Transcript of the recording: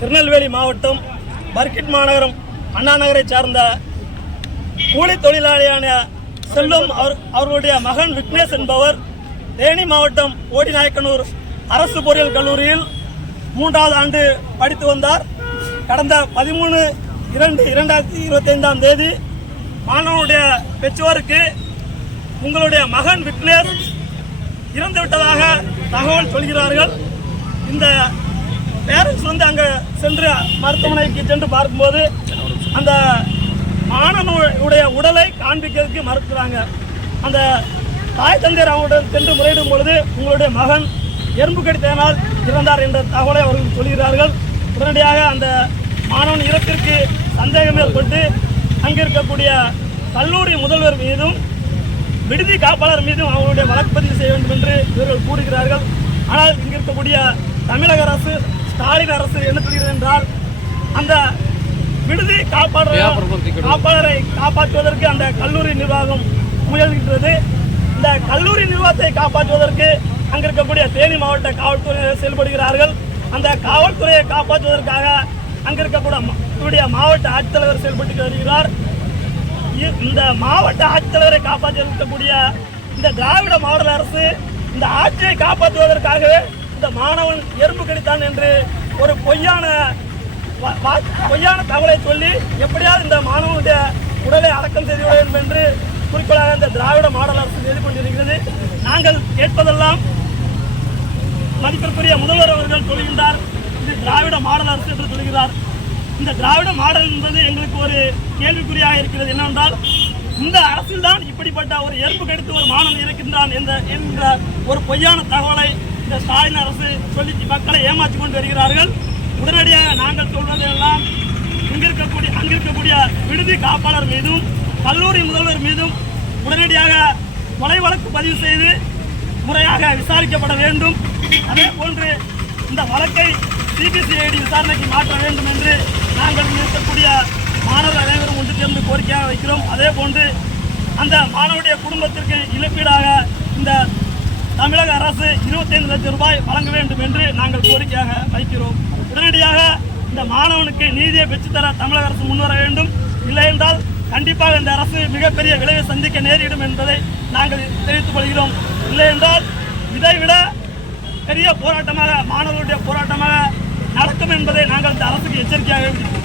திருநெல்வேலி மாவட்டம் பர்கிட் மாநகரம் அண்ணா நகரை சார்ந்த கூலி தொழிலாளியான செல்வம் அவர்களுடைய மகன் விக்னேஷ் என்பவர் தேனி மாவட்டம் ஓடிநாயக்கனூர் அரசு பொறியியல் கல்லூரியில் 3வது ஆண்டு படித்து வந்தார். கடந்த 13/2/2025 மாணவனுடைய பெற்றோருக்கு உங்களுடைய மகன் விக்னேஷ் இறந்துவிட்டதாக தகவல் சொல்கிறார்கள். இந்த பேரண்ட்ஸ் அங்கே சென்று மருத்துவமனைக்கு சென்று பார்க்கும்போது அந்த மாணவனுடைய உடலை காண்பிக்கிறதுக்கு மறுக்கிறாங்க. அந்த தாய் தந்தையர் அவங்களுடன் சென்று முறையிடும் பொழுது உங்களுடைய மகன் எறும்பு கடித்ததனால் இறந்தார் என்ற தகவலை அவர்கள் சொல்கிறார்கள். உடனடியாக அந்த மாணவன் இறப்பிற்கு சந்தேகம் ஏற்பட்டு அங்கிருக்கக்கூடிய கல்லூரி முதல்வர் மீதும் விடுதி காப்பாளர் மீதும் அவர்களுடைய வழக்கு பதிவு செய்ய வேண்டும் என்று இவர்கள் கூறுகிறார்கள். ஆனால் இங்கிருக்கக்கூடிய தமிழக அரசு, ஸ்டாலின் அரசு என்ன சொல்கிறது என்றால், அந்த விடுதி காப்பாளரை காப்பாற்றுவதற்கு அந்த கல்லூரி நிர்வாகம் முயல்கின்றது. இந்த கல்லூரி நிர்வாகத்தை காப்பாற்றுவதற்கு அங்கிருக்கக்கூடிய தேனி மாவட்ட காவல்துறையினர் செயல்படுகிறார்கள். அந்த காவல்துறையை காப்பாற்றுவதற்காக அங்கிருக்கக்கூடிய மாவட்ட ஆட்சித்தலைவர் செயல்பட்டு வருகிறார். இந்த மாவட்ட ஆட்சித்தலைவரை காப்பாற்றிருக்கக்கூடிய இந்த திராவிட மாடல் அரசு இந்த ஆட்சியை காப்பாற்றுவதற்காகவே இந்த மாணவன் எறும்பு கடித்தான் என்று ஒரு பொய்யான தகவலை சொல்லி எப்படியாவது இந்த மாணவனுடைய உடலை அடக்கம் செய்து விட வேண்டும் என்று குறிக்கோளாக இந்த திராவிட மாடல் அரசு செய்து கொண்டிருக்கிறது. நாங்கள் கேட்பதெல்லாம் மதிப்பிற்குரிய முதல்வர் அவர்கள் சொல்கின்றார், இது திராவிட மாடல் அரசு என்று சொல்கிறார். இந்த திராவிட மாடல் என்பது எங்களுக்கு ஒரு கேள்விக்குறியாக இருக்கிறது. என்னவென்றால், இந்த அரசில் தான் இப்படிப்பட்ட ஒரு எறும்பு கடித்து ஒரு மாணவன் இருக்கின்றான் என்ற ஒரு பொய்யான தகவலை இந்த ஸ்டாலின் அரசு சொல்லி மக்களை ஏமாற்றி கொண்டு வருகிறார்கள். உடனடியாக நாங்கள் சொல்வதெல்லாம் அங்கிருக்கக்கூடிய விடுதி காப்பாளர் மீதும் கல்லூரி முதல்வர் மீதும் உடனடியாக கொலை வழக்கு பதிவு செய்து முறையாக விசாரிக்கப்பட வேண்டும். அதே போன்று இந்த வழக்கை சிபிசிஐடி விசாரணைக்கு மாற்ற வேண்டும் என்று நாங்கள் இருக்கக்கூடிய மாணவர்கள் அனைவரும் ஒன்று சேர்ந்து கோரிக்கையாக வைக்கிறோம். அதே போன்று அந்த மாணவருடைய குடும்பத்திற்கு இழப்பீடாக இந்த தமிழக அரசு 25 லட்சம் ரூபாய் வழங்க வேண்டும் என்று நாங்கள் கோரிக்கையாக வைக்கிறோம். உடனடியாக இந்த மாணவனுக்கு நீதியை பெற்றுத்தர தமிழக அரசு முன்வர வேண்டும். இல்லை என்றால் கண்டிப்பாக இந்த அரசு மிகப்பெரிய விளைவை சந்திக்க நேரிடும் என்பதை நாங்கள் தெரிவித்துக் கொள்கிறோம். இல்லை என்றால் இதைவிட பெரிய போராட்டமாக, மாணவர்களுடைய போராட்டமாக நடக்கும் என்பதை நாங்கள் இந்த அரசுக்கு எச்சரிக்கையாக விடுக்கிறோம்.